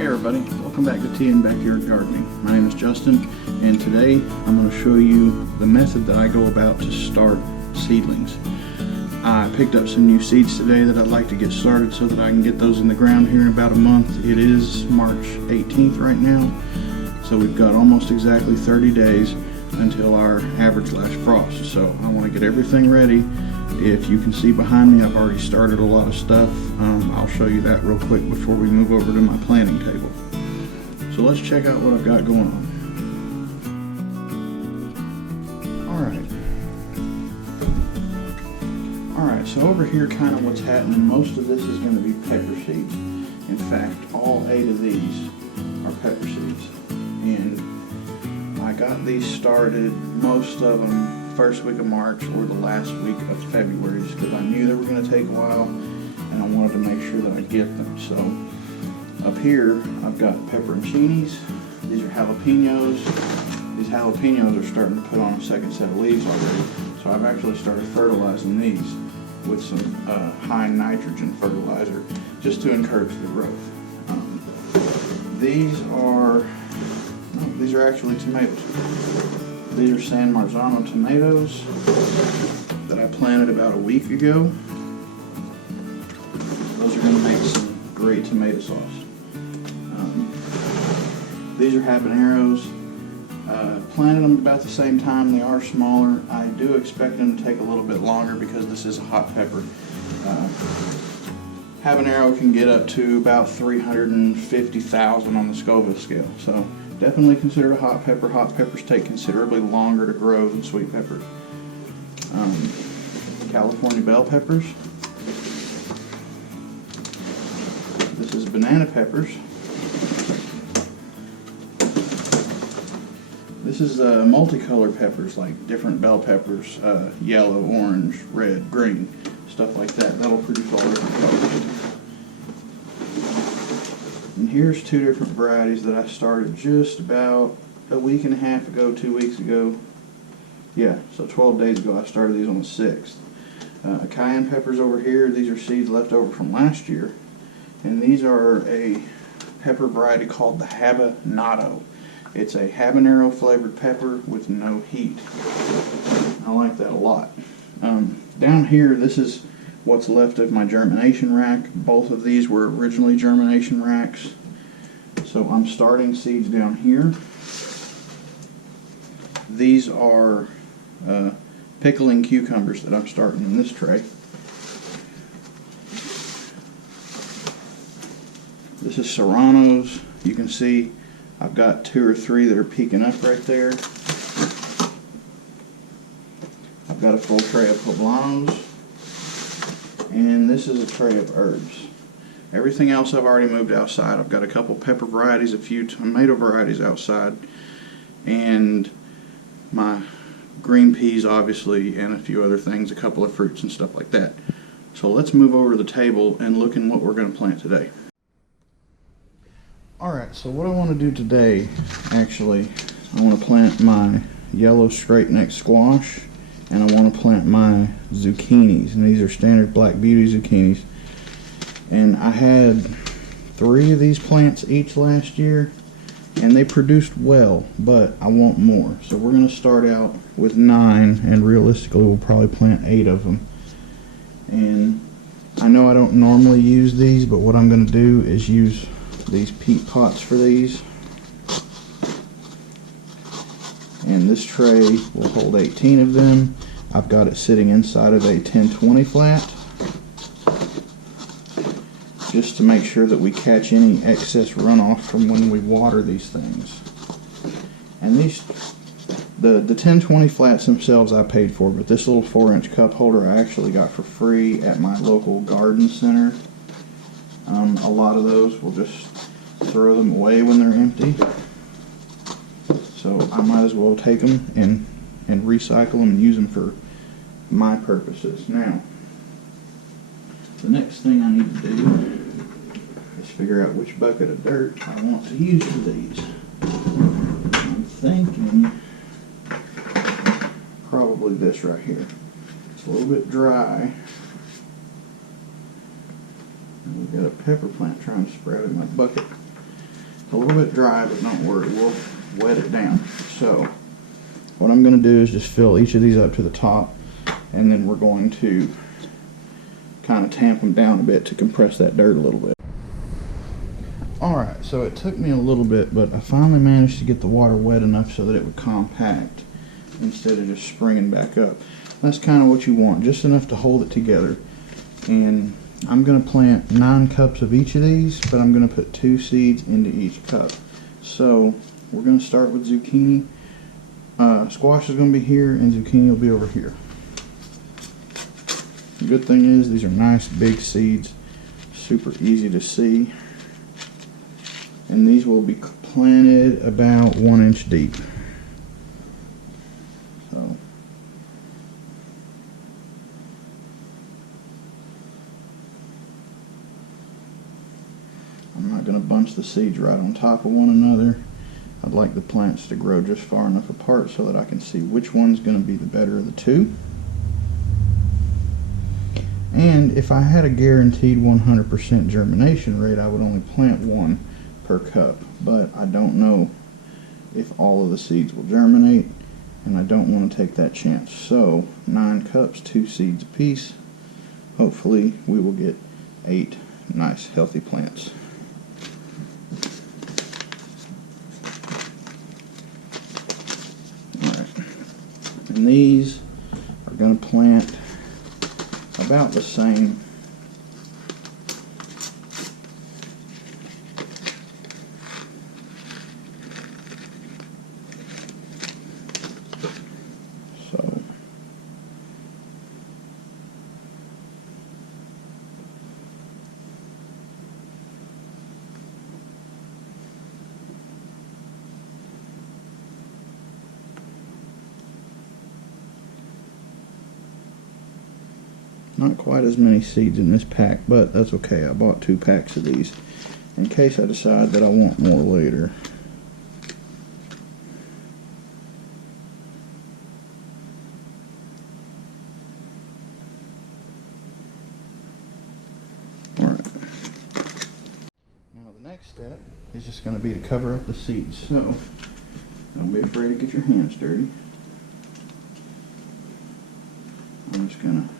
Hey everybody, welcome back to Tea and Backyard Gardening. My name is Justin, and today I'm going to show you the method that I go about to start seedlings. I picked up some new seeds today that I'd like to get started so that I can get those in the ground here in about a month. It is March 18th right now, so we've got almost exactly 30 days until our average last frost. So I want to get everything ready. If you can see behind me, I've already started a lot of stuff. I'll show you that real quick before we move over to my planting table. So let's check out what I've got going on. Alright, so over here kind of what's happening, most of this is going to be pepper seeds. In fact, all 8 of these are pepper seeds. And I got these started, most of them, first week of March or the last week of February, just because I knew they were going to take a while and I wanted to make sure that I get them. So up here I've got pepperoncinis. These are jalapenos. These jalapenos are starting to put on a second set of leaves already, so I've actually started fertilizing these with some high nitrogen fertilizer just to encourage the growth. These are actually tomatoes. These are San Marzano tomatoes that I planted about a week ago. Those are going to make some great tomato sauce. These are habaneros. Planted them about the same time. They are smaller. I do expect them to take a little bit longer because this is a hot pepper. Habanero can get up to about 350,000 on the Scoville scale. So definitely considered a hot pepper. Hot peppers take considerably longer to grow than sweet peppers. California bell peppers. This is banana peppers. This is multicolored peppers, like different bell peppers, yellow, orange, red, green, stuff like that. That'll produce all different colors. And here's 2 different varieties that I started just about a week and a half ago, 2 weeks ago. Yeah, so 12 days ago I started these on the 6th. Cayenne peppers over here, these are seeds left over from last year. And these are a pepper variety called the habanero. It's a habanero flavored pepper with no heat. I like that a lot. Down here, this is what's left of my germination rack. Both of these were originally germination racks. So I'm starting seeds down here. These are pickling cucumbers that I'm starting in this tray. This is serranos. You can see I've got 2 or 3 that are peeking up right there. I've got a full tray of poblanos. And this is a tray of herbs. Everything else I've already moved outside. I've got a couple pepper varieties, a few tomato varieties outside, and my green peas obviously, and a few other things, a couple of fruits and stuff like that. So let's move over to the table and look at what we're going to plant today. Alright, so what I want to do today, actually, I want to plant my yellow straight neck squash, and I want to plant my zucchinis, and these are standard Black Beauty zucchinis. And I had 3 of these plants each last year, and they produced well, but I want more. So we're going to start out with 9, and realistically we'll probably plant 8 of them. And I know I don't normally use these, but what I'm going to do is use these peat pots for these. And this tray will hold 18 of them. I've got it sitting inside of a 10-20 flat, just to make sure that we catch any excess runoff from when we water these things. And the 10-20 flats themselves I paid for, but this little 4-inch cup holder I actually got for free at my local garden center. A lot of those will just throw them away when they're empty. So I might as well take them and recycle them and use them for my purposes. Now, the next thing I need to do is figure out which bucket of dirt I want to use for these. I'm thinking probably this right here. It's a little bit dry. And we've got a pepper plant trying to sprout in my bucket. a little bit dry, but don't worry, we'll wet it down. So what I'm going to do is just fill each of these up to the top, and then we're going to kind of tamp them down a bit to compress that dirt a little bit. Alright, so it took me a little bit, but I finally managed to get the water wet enough so that it would compact instead of just springing back up. That's kind of what you want, just enough to hold it together. And I'm going to plant 9 cups of each of these, but I'm going to put 2 seeds into each cup. So we're going to start with zucchini. Squash is going to be here, and zucchini will be over here. The good thing is these are nice big seeds, super easy to see. And these will be planted about 1 inch deep. So I'm not going to bunch the seeds right on top of one another. I'd like the plants to grow just far enough apart so that I can see which one's going to be the better of the two. And if I had a guaranteed 100% germination rate, I would only plant 1 per cup. But I don't know if all of the seeds will germinate, and I don't want to take that chance. So 9 cups, 2 seeds apiece. Hopefully we will get 8 nice healthy plants. And these are going to plant about the same. So not quite as many seeds in this pack, but that's okay. I bought 2 packs of these in case I decide that I want more later. Alright. Now the next step is just going to be to cover up the seeds. So don't be afraid to get your hands dirty. I'm just going to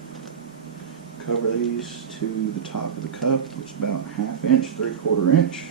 cover these to the top of the cup, which is about 1/2 inch, 3/4 inch.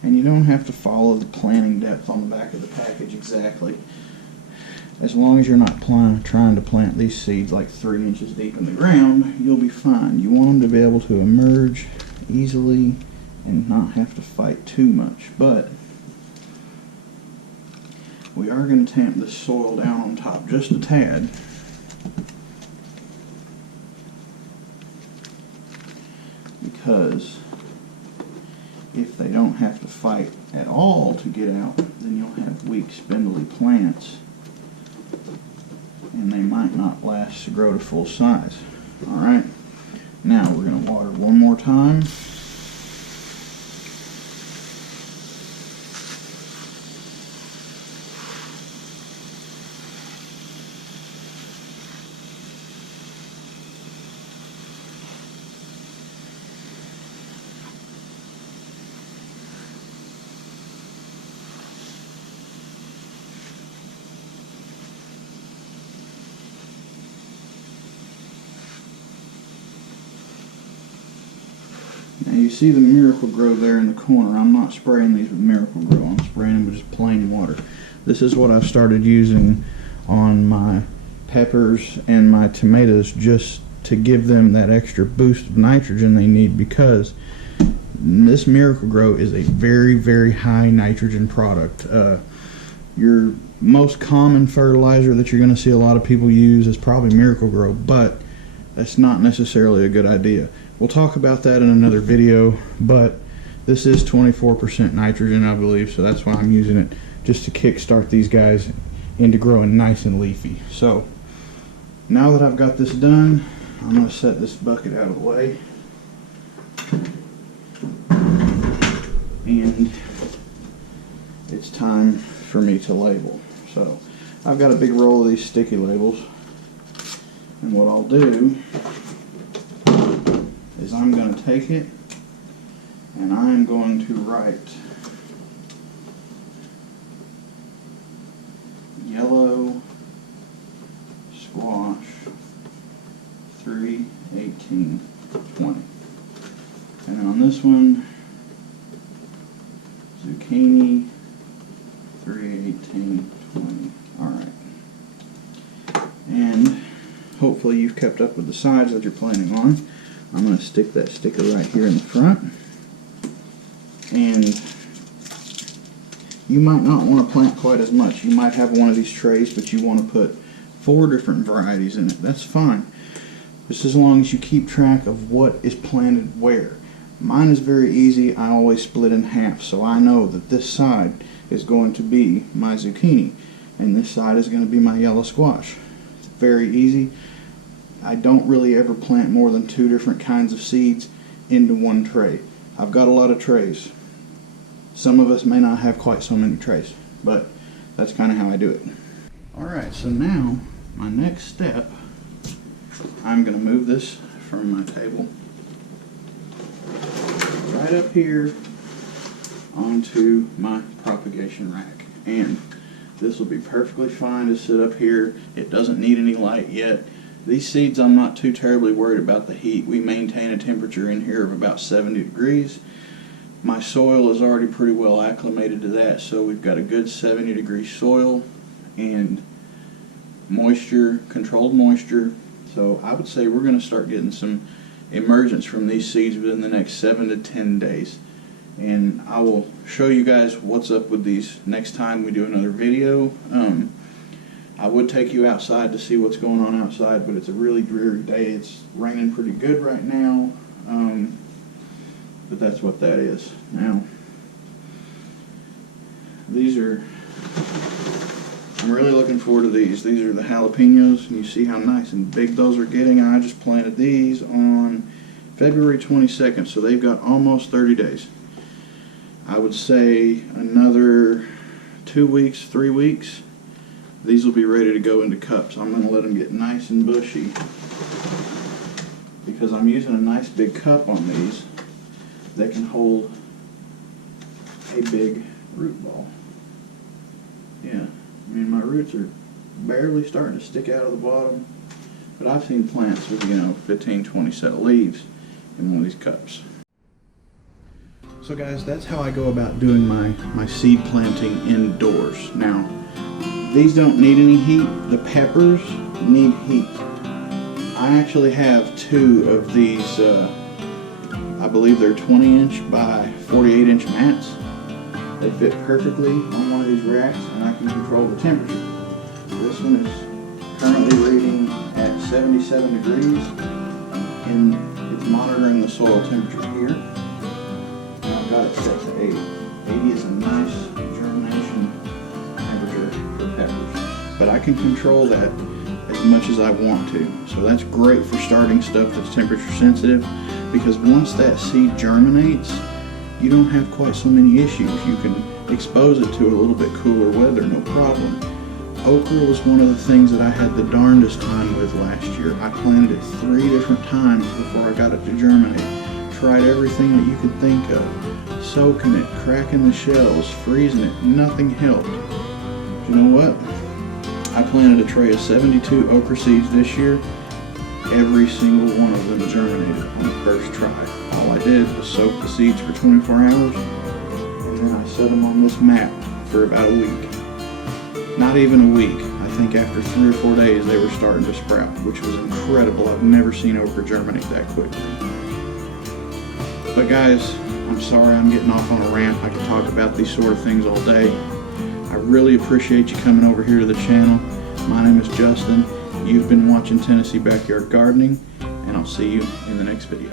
And you don't have to follow the planting depth on the back of the package exactly. As long as you're not trying to plant these seeds like 3 inches deep in the ground, you'll be fine. You want them to be able to emerge easily and not have to fight too much. But we are going to tamp this soil down on top just a tad. Because if they don't have to fight at all to get out, then you'll have weak, spindly plants, and they might not last to grow to full size. Alright, now we're going to water one more time. Now you see the Miracle-Gro there in the corner. I'm not spraying these with Miracle-Gro. I'm spraying them with just plain water. This is what I've started using on my peppers and my tomatoes just to give them that extra boost of nitrogen they need, because this Miracle-Gro is a very, very high nitrogen product. Your most common fertilizer that you're going to see a lot of people use is probably Miracle-Gro, but that's not necessarily a good idea. We'll talk about that in another video, but This is 24% nitrogen, I believe, so that's why I'm using it, just to kickstart these guys into growing nice and leafy. So now that I've got this done, I'm going to set this bucket out of the way. And it's time for me to label. So I've got a big roll of these sticky labels, and what I'll do is I'm going to take it and I'm going to write yellow squash 3/18/20, and then on this one zucchini 3/18/20. Alright, and hopefully you've kept up with the sides that you're planning on. I'm going to stick that sticker right here in the front, and you might not want to plant quite as much. You might have one of these trays, but you want to put 4 different varieties in it. That's fine, just as long as you keep track of what is planted where. Mine is very easy. I always split in half, so I know that this side is going to be my zucchini and this side is going to be my yellow squash. It's very easy. I don't really ever plant more than 2 different kinds of seeds into one tray. I've got a lot of trays. Some of us may not have quite so many trays, but that's kind of how I do it. Alright, so now my next step, I'm going to move this from my table right up here onto my propagation rack, and this will be perfectly fine to sit up here. It doesn't need any light yet. These seeds, I'm not too terribly worried about the heat. We maintain a temperature in here of about 70 degrees. My soil is already pretty well acclimated to that, so we've got a good 70-degree soil and moisture, controlled moisture. So I would say we're going to start getting some emergence from these seeds within the next 7 to 10 days. And I will show you guys what's up with these next time we do another video. I would take you outside to see what's going on outside, but it's a really dreary day. It's raining pretty good right now, but that's what that is. Now, I'm really looking forward to these. These are the jalapenos, and you see how nice and big those are getting. I just planted these on February 22nd, so they've got almost 30 days. I would say another 2 weeks, 3 weeks, these will be ready to go into cups. I'm going to let them get nice and bushy because I'm using a nice big cup on these that can hold a big root ball. Yeah, I mean, my roots are barely starting to stick out of the bottom, but I've seen plants with, 15, 20 set of leaves in one of these cups. So guys, that's how I go about doing my seed planting indoors. Now, these don't need any heat. The peppers need heat. I actually have 2 of these, I believe they're 20-inch by 48-inch mats. They fit perfectly on one of these racks, and I can control the temperature. This one is currently reading at 77 degrees, and it's monitoring the soil temperature here. And I've got it set to 80. 80 is a nice germination temperature for peppers, but I can control that as much as I want to. So that's great for starting stuff that's temperature sensitive, because once that seed germinates, you don't have quite so many issues. You can expose it to a little bit cooler weather, no problem. Okra was one of the things that I had the darndest time with last year. I planted it 3 different times before I got it to germinate. Tried everything that you could think of. Soaking it, cracking the shells, freezing it, nothing helped. You know what? I planted a tray of 72 okra seeds this year. Every single one of them germinated on the first try. All I did was soak the seeds for 24 hours, and then I set them on this mat for about a week. Not even a week. I think after 3 or 4 days they were starting to sprout, which was incredible. I've never seen okra germinate that quickly. But guys, I'm sorry I'm getting off on a rant. I could talk about these sort of things all day. I really appreciate you coming over here to the channel. My name is Justin. You've been watching Tennessee Backyard Gardening, and I'll see you in the next video.